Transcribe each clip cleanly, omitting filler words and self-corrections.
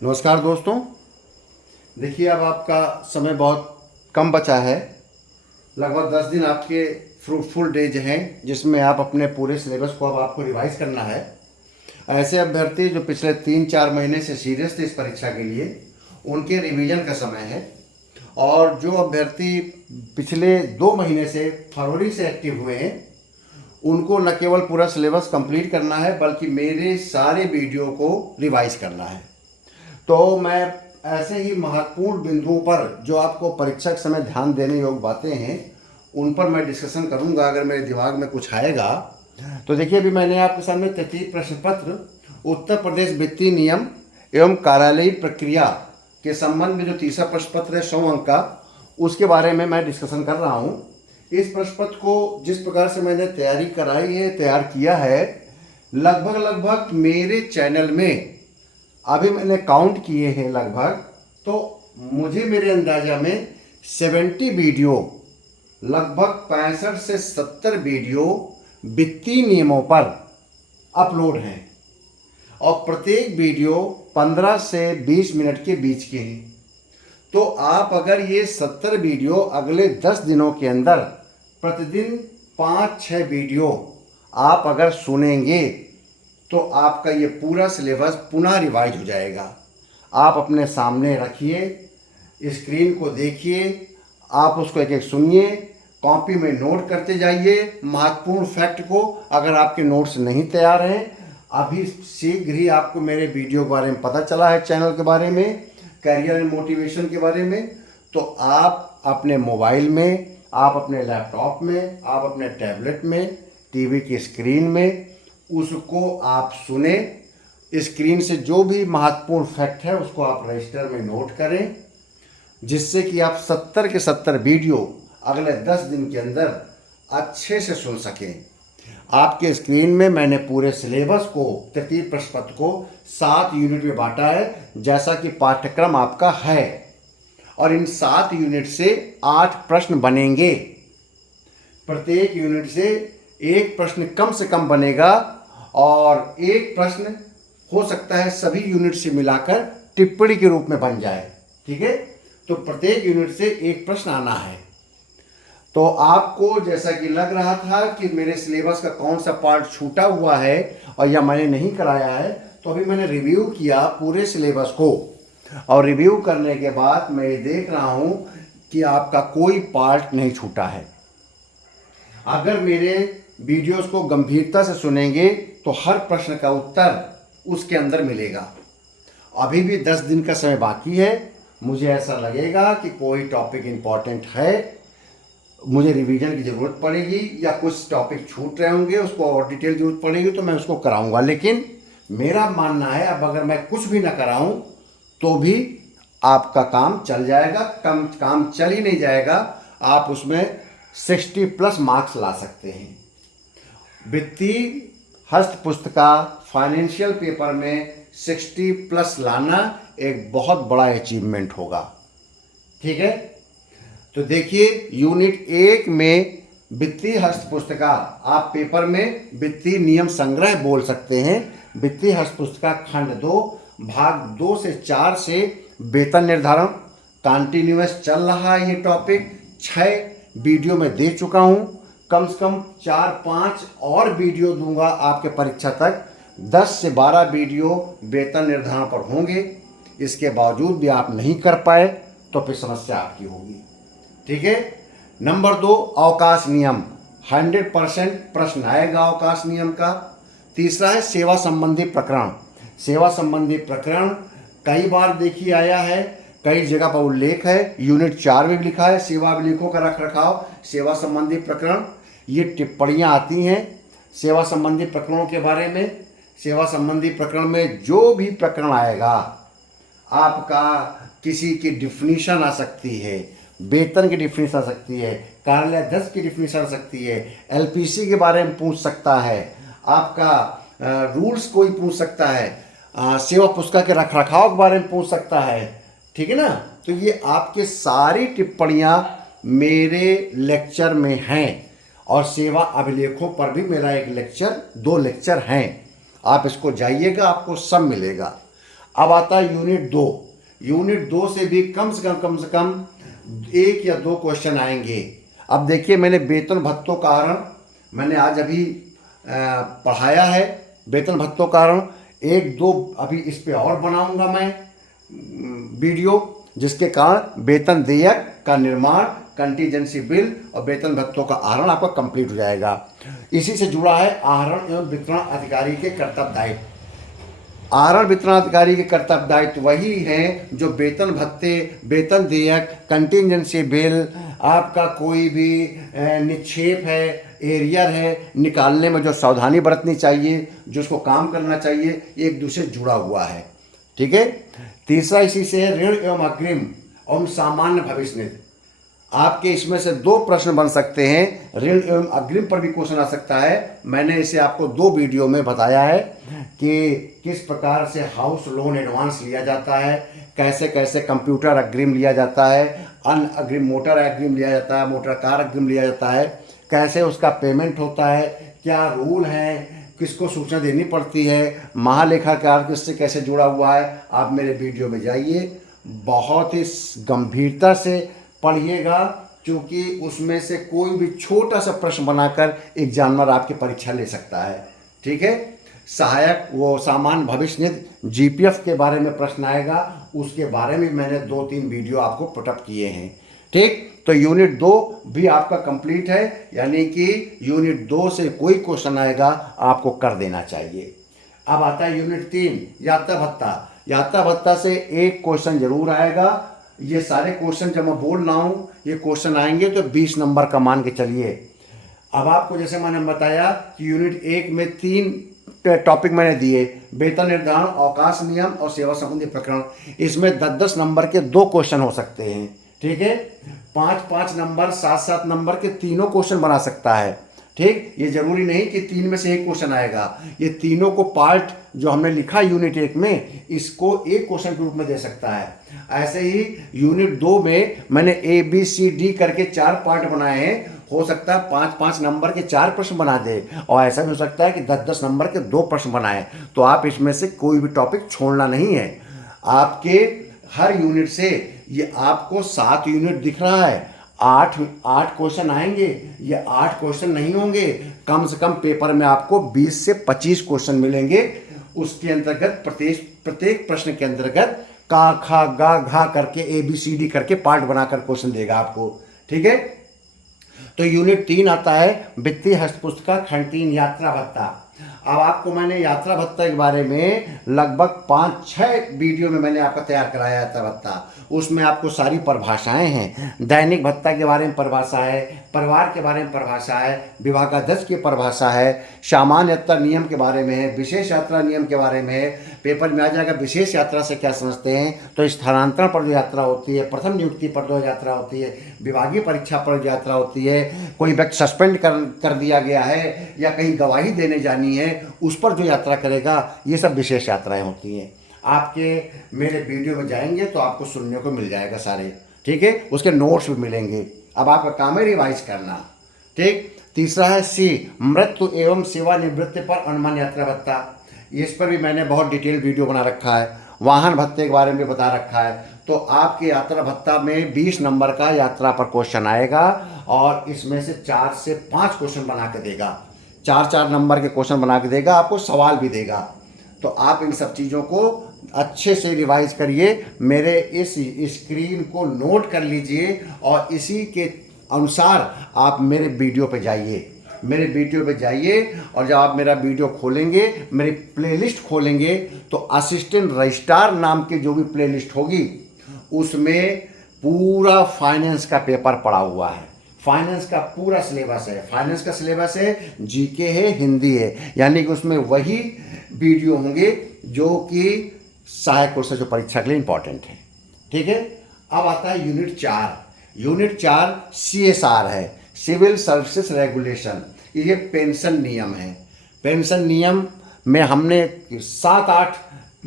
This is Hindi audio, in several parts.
नमस्कार दोस्तों। देखिए, अब आपका समय बहुत कम बचा है। लगभग 10 दिन आपके फ्रूटफुल डेज हैं जिसमें आप अपने पूरे सिलेबस को अब आपको रिवाइज करना है। ऐसे अभ्यर्थी जो पिछले 3-4 महीने से सीरियस थे इस परीक्षा के लिए, उनके रिवीजन का समय है। और जो अभ्यर्थी पिछले 2 महीने से फरवरी से एक्टिव हुए हैं, उनको न केवल पूरा सिलेबस कंप्लीट करना है बल्कि मेरे सारे वीडियो को रिवाइज करना है। तो मैं ऐसे ही महत्वपूर्ण बिंदुओं पर जो आपको परीक्षा के समय ध्यान देने योग्य बातें हैं उन पर मैं डिस्कशन करूंगा, अगर मेरे दिमाग में कुछ आएगा। तो देखिए, अभी मैंने आपके सामने तृतीय प्रश्न पत्र उत्तर प्रदेश वित्तीय नियम एवं कार्यालयीय प्रक्रिया के संबंध में जो तीसरा प्रश्न पत्र है 100 अंक का, उसके बारे में मैं डिस्कशन कर रहा हूँ। इस प्रश्न पत्र को जिस प्रकार से मैंने तैयारी कराई है, तैयार किया है, लगभग मेरे चैनल में अभी मैंने काउंट किए हैं लगभग, तो मुझे मेरे अंदाजा में 70 वीडियो, लगभग 65 से 70 वीडियो वित्तीय नियमों पर अपलोड हैं और प्रत्येक वीडियो 15 से 20 मिनट के बीच के हैं। तो आप अगर ये 70 वीडियो अगले 10 दिनों के अंदर प्रतिदिन 5-6 वीडियो आप अगर सुनेंगे तो आपका ये पूरा सिलेबस पुनः रिवाइज हो जाएगा। आप अपने सामने रखिए, स्क्रीन को देखिए, आप उसको एक एक सुनिए, कॉपी में नोट करते जाइए महत्वपूर्ण फैक्ट को। अगर आपके नोट्स नहीं तैयार हैं, अभी शीघ्र ही आपको मेरे वीडियो के बारे में पता चला है, चैनल के बारे में, करियर एंड मोटिवेशन के बारे में, तो आप अपने मोबाइल में, आप अपने लैपटॉप में, आप अपने टैबलेट में, टीवी की स्क्रीन में उसको आप सुने। स्क्रीन से जो भी महत्वपूर्ण फैक्ट है उसको आप रजिस्टर में नोट करें, जिससे कि आप 70 के 70 वीडियो अगले 10 दिन के अंदर अच्छे से सुन सकें। आपके स्क्रीन में मैंने पूरे सिलेबस को, तृतीय प्रश्न पत्र को 7 यूनिट में बांटा है, जैसा कि पाठ्यक्रम आपका है। और इन 7 यूनिट से 8 प्रश्न बनेंगे। प्रत्येक यूनिट से एक प्रश्न कम से कम बनेगा और एक प्रश्न हो सकता है सभी यूनिट से मिलाकर टिप्पणी के रूप में बन जाए। ठीक है, तो प्रत्येक यूनिट से एक प्रश्न आना है। तो आपको जैसा कि लग रहा था कि मेरे सिलेबस का कौन सा पार्ट छूटा हुआ है और या मैंने नहीं कराया है, तो अभी मैंने रिव्यू किया पूरे सिलेबस को, और रिव्यू करने के बाद मैं देख रहा हूं कि आपका कोई पार्ट नहीं छूटा है। अगर मेरे वीडियोस को गंभीरता से सुनेंगे तो हर प्रश्न का उत्तर उसके अंदर मिलेगा। अभी भी 10 दिन का समय बाकी है। मुझे ऐसा लगेगा कि कोई टॉपिक इम्पॉर्टेंट है, मुझे रिवीजन की ज़रूरत पड़ेगी या कुछ टॉपिक छूट रहे होंगे, उसको और डिटेल जरूरत पड़ेगी तो मैं उसको कराऊंगा। लेकिन मेरा मानना है अब अगर मैं कुछ भी ना कराऊं तो भी आपका काम चल जाएगा। काम चल ही नहीं जाएगा, आप उसमें 60+ मार्क्स ला सकते हैं। वित्तीय हस्त पुस्तिका फाइनेंशियल पेपर में 60+ लाना एक बहुत बड़ा अचीवमेंट होगा। ठीक है, तो देखिए, यूनिट 1 में वित्तीय हस्त पुस्तिका, आप पेपर में वित्तीय नियम संग्रह बोल सकते हैं। वित्तीय हस्त पुस्तिका खंड 2 भाग 2 से 4 से वेतन निर्धारण कंटिन्यूअस चल रहा है। ये टॉपिक 6 वीडियो में दे चुका हूं, कम से कम 4-5 और वीडियो दूंगा आपके परीक्षा तक। 10 से 12 वीडियो वेतन निर्धारण पर होंगे। इसके बावजूद भी आप नहीं कर पाए तो फिर समस्या आपकी होगी। ठीक है। नंबर 2, अवकाश नियम, 100% प्रश्न आएगा अवकाश नियम का। तीसरा है सेवा संबंधी प्रकरण। सेवा संबंधी प्रकरण कई बार देखिए आया है, कई जगह पर उल्लेख है। यूनिट 4 में भी लिखा है सेवा अभिलेखों का रखरखाव, सेवा संबंधी प्रकरण। ये टिप्पणियाँ आती हैं सेवा संबंधी प्रकरणों के बारे में। सेवा संबंधी प्रकरण में जो भी प्रकरण आएगा, आपका किसी की डिफिनीशन आ सकती है, वेतन की डिफिनीशन आ सकती है, कार्यालय अध्यक्ष की डिफिनीशन आ सकती है, एलपीसी के बारे में पूछ सकता है, आपका रूल्स कोई पूछ सकता है, सेवा पुस्तिका के रखरखाव के बारे में पूछ सकता है। ठीक है ना। तो ये आपके सारी टिप्पणियाँ मेरे लेक्चर में हैं और सेवा अभिलेखों पर भी मेरा एक लेक्चर, 2 लेक्चर हैं। आप इसको जाइएगा, आपको सब मिलेगा। अब आता है यूनिट 2। यूनिट 2 से भी कम से कम 1 या 2 क्वेश्चन आएंगे। अब देखिए, मैंने वेतन भत्तों का कारण मैंने आज अभी पढ़ाया है। वेतन भत्तों का कारण 1-2 अभी इस पे और बनाऊंगा मैं वीडियो, जिसके कारण वेतन देयक का निर्माण, कंटीजेंसी बिल और वेतन भत्तों का आहरण आपका कंप्लीट हो जाएगा। इसी से जुड़ा है आहरण एवं वितरण अधिकारी के कर्तव्य दायित्व। आहरण वितरण अधिकारी के कर्तव्य दायित्व वही हैं जो वेतन भत्ते, वेतन देयक, कंटीजेंसी बिल, आपका कोई भी निक्षेप है, एरियर है, निकालने में जो सावधानी बरतनी चाहिए, जो उसको काम करना चाहिए, एक दूसरे से जुड़ा हुआ है। ठीक है। तीसरा इसी से है ऋण एवं अग्रिम एवं सामान्य भविष्य निधि। आपके इसमें से 2 प्रश्न बन सकते हैं। ऋण एवं अग्रिम पर भी क्वेश्चन आ सकता है। मैंने इसे आपको 2 वीडियो में बताया है कि किस प्रकार से हाउस लोन एडवांस लिया जाता है, कैसे कैसे कंप्यूटर अग्रिम लिया जाता है, अन्य अग्रिम मोटर अग्रिम लिया जाता है, मोटर कार अग्रिम लिया जाता है, कैसे उसका पेमेंट होता है, क्या रूल है, किसको सूचना देनी पड़ती है, महालेखाकार किससे कैसे जुड़ा हुआ है। आप मेरे वीडियो में जाइए, बहुत ही गंभीरता से पढ़िएगा, क्योंकि उसमें से कोई भी छोटा सा प्रश्न बनाकर एग्जामिनर आपकी परीक्षा ले सकता है। ठीक है। सहायक वो सामान्य भविष्य निधि जीपीएफ के बारे में प्रश्न आएगा, उसके बारे में मैंने 2-3 वीडियो आपको पुटअप किए हैं। ठीक। तो यूनिट 2 भी आपका कंप्लीट है, यानी कि यूनिट 2 से कोई क्वेश्चन आएगा आपको कर देना चाहिए। अब आता है यूनिट 3 यात्रा भत्ता। यात्रा भत्ता से एक क्वेश्चन जरूर आएगा। ये सारे क्वेश्चन जब मैं बोल रहा हूँ, ये क्वेश्चन आएंगे तो 20 नंबर का मान के चलिए। अब आपको जैसे मैंने बताया कि यूनिट 1 में 3 टॉपिक मैंने दिए, वेतन निर्धारण, अवकाश नियम और सेवा संबंधी प्रकरण। इसमें 10-10 नंबर के 2 क्वेश्चन हो सकते हैं। ठीक है। 5-5 नंबर, 7-7 नंबर के तीनों क्वेश्चन बना सकता है। ठीक। ये जरूरी नहीं कि 3 में से एक क्वेश्चन आएगा। ये तीनों को पार्ट जो हमने लिखा यूनिट 1 में, इसको एक क्वेश्चन के रूप में दे सकता है। ऐसे ही यूनिट 2 में मैंने ABCD करके 4 पार्ट बनाए हैं। हो सकता है 5-5 नंबर के 4 प्रश्न बना दे, और ऐसा भी हो सकता है कि 10-10 नंबर के 2 प्रश्न बनाए। तो आप इसमें से कोई भी टॉपिक छोड़ना नहीं है। आपके हर यूनिट से ये आपको 7 यूनिट दिख रहा है, 8 क्वेश्चन आएंगे। ये 8 क्वेश्चन नहीं होंगे, कम से कम पेपर में आपको 20 से 25 क्वेश्चन मिलेंगे। उसके अंतर्गत प्रत्येक प्रश्न के अंतर्गत का, खा, गा, घा करके ABCD करके पार्ट बनाकर क्वेश्चन देगा आपको। ठीक है। तो यूनिट 3 आता है वित्तीय हस्तपुस्तिका खंड 3 यात्रा भत्ता। अब आपको मैंने यात्रा भत्ता के बारे में लगभग 5-6 वीडियो में मैंने आपका तैयार कराया यात्रा भत्ता। उसमें आपको सारी परिभाषाएं हैं। दैनिक भत्ता के बारे में परिभाषा है, परिवार के बारे में परिभाषा है, विभागाध्यक्ष की परिभाषा है, सामान्य यात्रा नियम के बारे में है, विशेष यात्रा नियम के बारे में है। पेपर में आ जाएगा विशेष यात्रा से क्या समझते हैं, तो स्थानांतरण पर जो यात्रा होती है, प्रथम नियुक्ति पर जो यात्रा होती है, विभागीय परीक्षा पर जो यात्रा होती है, कोई व्यक्ति सस्पेंड कर दिया गया है या कहीं गवाही देने जानी है, उस पर जो यात्रा करेगा, ये सब विशेष यात्राएं होती हैं। आपके मेरे वीडियो में जाएंगे तो आपको सुनने को मिल जाएगा सारे। ठीक है। उसके नोट्स भी मिलेंगे। अब आपका काम है रिवाइज करना। ठीक। तीसरा है C मृत्यु एवं सेवानिवृत्ति पर अनुमान यात्रा भत्ता। इस पर भी मैंने बहुत डिटेल वीडियो बना रखा है। वाहन भत्ते के बारे में भी बता रखा है। तो आपके यात्रा भत्ता में 20 नंबर का यात्रा पर क्वेश्चन आएगा, और इसमें से 4 से 5 क्वेश्चन बना के देगा। 4-4 नंबर के क्वेश्चन बना के देगा, आपको सवाल भी देगा। तो आप इन सब चीज़ों को अच्छे से रिवाइज करिए, मेरे इस स्क्रीन को नोट कर लीजिए, और इसी के अनुसार आप मेरे वीडियो पे जाइए। मेरे वीडियो पे जाइए, और जब आप मेरा वीडियो खोलेंगे, मेरी प्लेलिस्ट खोलेंगे, तो असिस्टेंट रजिस्ट्रार नाम की जो भी प्लेलिस्ट होगी, उसमें पूरा फाइनेंस का पेपर पड़ा हुआ है। फाइनेंस का पूरा सिलेबस है। फाइनेंस का सिलेबस है, जीके है, हिंदी है, यानी कि उसमें वही वीडियो होंगे जो कि सहायक कोर्स जो परीक्षा के लिए इंपॉर्टेंट है। ठीक है। अब आता है यूनिट 4। यूनिट 4 CSR है, सिविल सर्विसेज रेगुलेशन। ये पेंशन नियम है। पेंशन नियम में हमने 7-8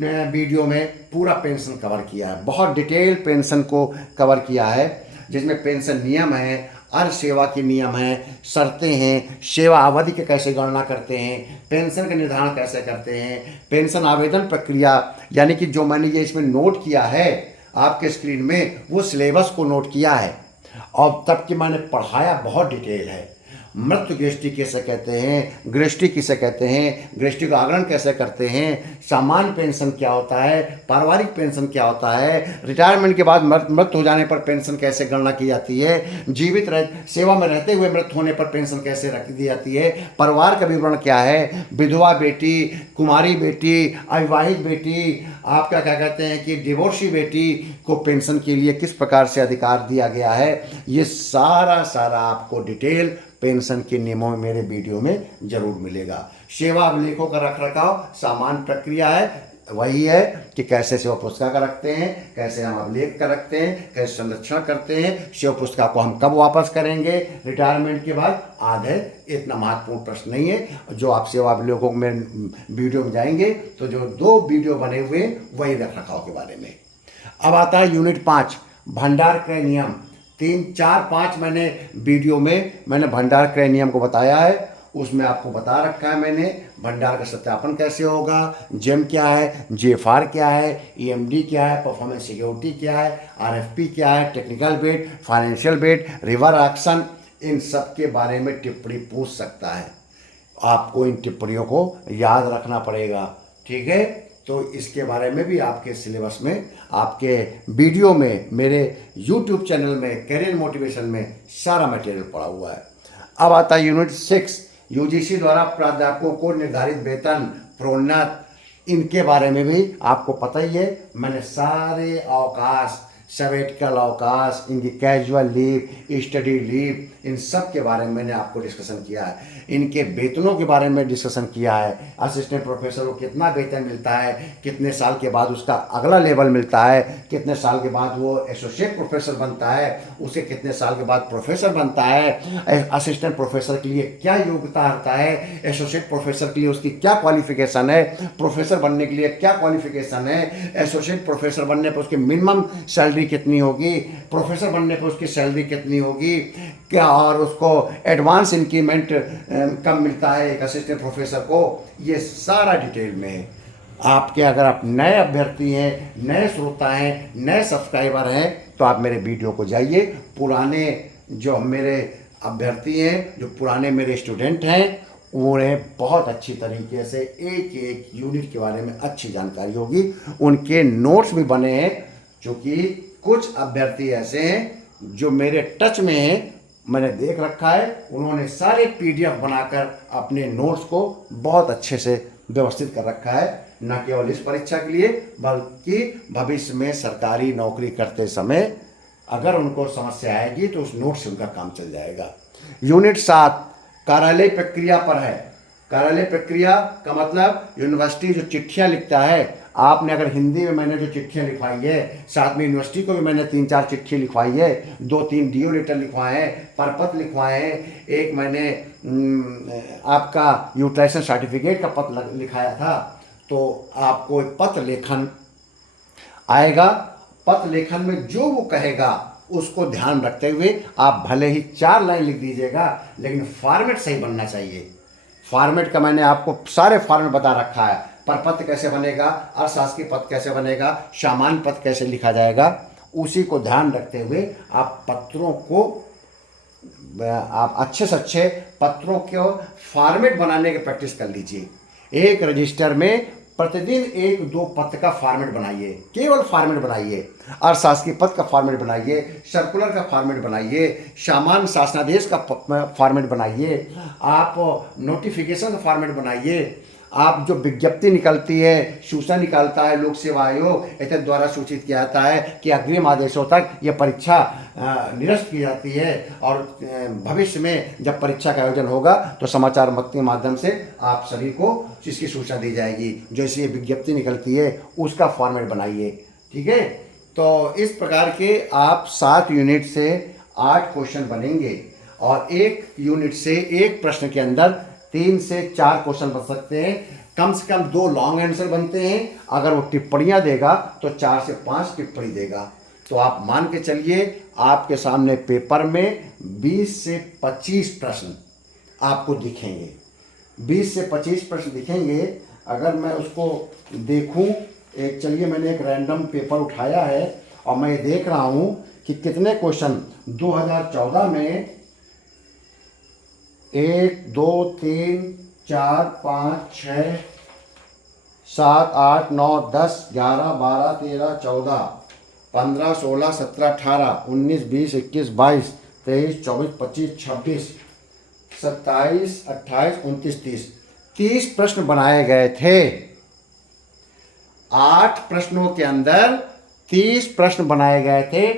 वीडियो में पूरा पेंशन कवर किया है। बहुत डिटेल पेंशन को कवर किया है, जिसमें पेंशन नियम है, अर्ध सेवा के नियम हैं, शर्तें हैं, सेवा अवधि के कैसे गणना करते हैं, पेंशन का निर्धारण कैसे करते हैं, पेंशन आवेदन प्रक्रिया, यानी कि जो मैंने ये इसमें नोट किया है आपके स्क्रीन में, वो सिलेबस को नोट किया है और तब कि मैंने पढ़ाया बहुत डिटेल है। मृत्यु गृष्टि किसे कहते हैं, गृष्टि किसे कहते हैं, गृष्टि का आगरण कैसे करते हैं, सामान्य पेंशन क्या होता है, पारिवारिक पेंशन क्या होता है, रिटायरमेंट के बाद मृत्यु हो जाने पर पेंशन कैसे गणना की जाती है, जीवित सेवा में रहते हुए मृत्यु होने पर पेंशन कैसे रख दी जाती है, परिवार का विवरण क्या है, विधवा बेटी, कुमारी बेटी, अविवाहित बेटी, आपका क्या कहते हैं कि डिवोर्सी बेटी को पेंशन के लिए किस प्रकार से अधिकार दिया गया है, ये सारा आपको डिटेल पेंशन के नियमों में मेरे वीडियो में जरूर मिलेगा। सेवा अभिलेखों का रख रखाव सामान्य प्रक्रिया है, वही है कि कैसे सेवा पुस्तिका रखते हैं, कैसे हम अभिलेख का रखते हैं, कैसे संरक्षण करते हैं, सेवा पुस्तिका को हम कब वापस करेंगे रिटायरमेंट के बाद, आधे इतना महत्वपूर्ण प्रश्न नहीं है। जो आप सेवा अभिलेखों में वीडियो में जाएंगे तो जो 2 वीडियो बने हुए वही रख रखाव के बारे में। अब आता है यूनिट 5 भंडार क्रय नियम। 3, 4, 5 मैंने वीडियो में मैंने भंडार क्रय नियम को बताया है, उसमें आपको बता रखा है मैंने भंडार का सत्यापन कैसे होगा, जेम क्या है, जेएफआर क्या है, ईएमडी क्या है, परफॉर्मेंस सिक्योरिटी क्या है, आरएफपी क्या है, टेक्निकल बेट, फाइनेंशियल बेट, रिवर एक्शन, इन सब के बारे में टिप्पणी पूछ सकता है। आपको इन टिप्पणियों को याद रखना पड़ेगा, ठीक है। तो इसके बारे में भी आपके सिलेबस में, आपके वीडियो में, मेरे YouTube चैनल में करियर मोटिवेशन में सारा मटेरियल पड़ा हुआ है। अब आता है यूनिट 6 यूजीसी द्वारा प्राध्यापकों को निर्धारित वेतन, प्रोन्नत, इनके बारे में भी आपको पता ही है। मैंने सारे अवकाश, सैबेटिकल अवकाश, इनकी कैजुअल लीव, स्टडी लीव, इन सब के बारे में मैंने आपको डिस्कशन किया है। इनके वेतनों के बारे में डिस्कशन किया है। असिस्टेंट प्रोफेसर को कितना वेतन मिलता है, कितने साल के बाद उसका अगला लेवल मिलता है, कितने साल के बाद वो एसोसिएट प्रोफेसर बनता है, उसे कितने साल के बाद प्रोफेसर बनता है, असिस्टेंट प्रोफेसर के लिए क्या योग्यता रहता है, एसोसिएट प्रोफेसर के लिए उसकी क्या क्वालिफिकेशन है, प्रोफेसर बनने के लिए क्या क्वालिफिकेशन है, एसोसिएट प्रोफेसर बनने पर उसकी मिनिमम सैलरी कितनी होगी, प्रोफेसर बनने पर उसकी सैलरी कितनी होगी क्या, और उसको एडवांस इंक्रीमेंट कब मिलता है एक असिस्टेंट प्रोफेसर को, ये सारा डिटेल में है। आपके अगर आप नए अभ्यर्थी हैं, नए श्रोता हैं, नए सब्सक्राइबर हैं, तो आप मेरे वीडियो को जाइए। पुराने जो मेरे अभ्यर्थी हैं, जो पुराने मेरे स्टूडेंट हैं, उन्हें बहुत अच्छी तरीके से एक एक यूनिट के बारे में अच्छी जानकारी होगी। उनके नोट्स भी बने हैं, क्योंकि कुछ अभ्यर्थी ऐसे हैं जो मेरे टच में हैं, मैंने देख रखा है, उन्होंने सारे PDF बनाकर अपने नोट्स को बहुत अच्छे से व्यवस्थित कर रखा है, न केवल इस परीक्षा के लिए बल्कि भविष्य में सरकारी नौकरी करते समय अगर उनको समस्या आएगी तो उस नोट से उनका काम चल जाएगा। यूनिट 7 कार्यालय प्रक्रिया पर है। कार्यालय प्रक्रिया का मतलब यूनिवर्सिटी जो चिट्ठियाँ लिखता है, आपने अगर हिंदी में मैंने जो चिट्ठियाँ लिखवाई है, साथ में यूनिवर्सिटी को भी मैंने 3-4 चिट्ठी लिखवाई है, 2-3 DO लेटर लिखवाए हैं, परपत्र लिखवाए हैं, एक मैंने आपका यूटिलाइजेशन सर्टिफिकेट का पत्र लिखाया था। तो आपको एक पत्र लेखन आएगा, पत्र लेखन में जो वो कहेगा उसको ध्यान रखते हुए आप भले ही 4 लाइन लिख दीजिएगा, लेकिन फॉर्मेट सही बनना चाहिए। फॉर्मेट का मैंने आपको सारे फॉर्मेट बता रखा है, परपत्र कैसे बनेगा, अशासकीय पत्र कैसे बनेगा, सामान्य पत्र कैसे लिखा जाएगा, उसी को ध्यान रखते हुए आप पत्रों को, आप अच्छे से अच्छे पत्रों को फॉर्मेट बनाने की प्रैक्टिस कर लीजिए। एक रजिस्टर में प्रतिदिन 1-2 पत्र का फॉर्मेट बनाइए, केवल फॉर्मेट बनाइए। अशासकीय पत्र का फॉर्मेट बनाइए, सर्कुलर का फॉर्मेट बनाइए, सामान्य शासनादेश का फॉर्मेट बनाइए, आप नोटिफिकेशन का फॉर्मेट बनाइए, आप जो विज्ञप्ति निकलती है, सूचना निकालता है लोक सेवा आयोग, इसके द्वारा सूचित किया जाता है कि अग्रिम आदेशों तक यह परीक्षा निरस्त की जाती है, और भविष्य में जब परीक्षा का आयोजन होगा तो समाचार के माध्यम से आप सभी को इसकी सूचना दी जाएगी। जैसे ये विज्ञप्ति निकलती है उसका फॉर्मेट बनाइए, ठीक है। तो इस प्रकार के आप 7 यूनिट से 8 क्वेश्चन बनेंगे, और एक यूनिट से एक प्रश्न के अंदर 3 से 4 क्वेश्चन बन सकते हैं। कम से कम 2 लॉन्ग आंसर बनते हैं। अगर वो टिप्पणियाँ देगा तो 4 से 5 टिप्पणी देगा। तो आप मान के चलिए आपके सामने पेपर में 20 से 25 प्रश्न आपको दिखेंगे। 20 से 25 प्रश्न दिखेंगे। अगर मैं उसको देखूं, चलिए मैंने एक रैंडम पेपर उठाया है और मैं देख रहा हूं कि कितने क्वेश्चन 2014 में 1 2 3 4 5 6 7 8 9 10 11 12 13 14 15 16 17 18 19 20 21 22 23 24 25 26 27 28 29 30 प्रश्न बनाए गए थे। 8 प्रश्नों के अंदर 30 प्रश्न बनाए गए थे।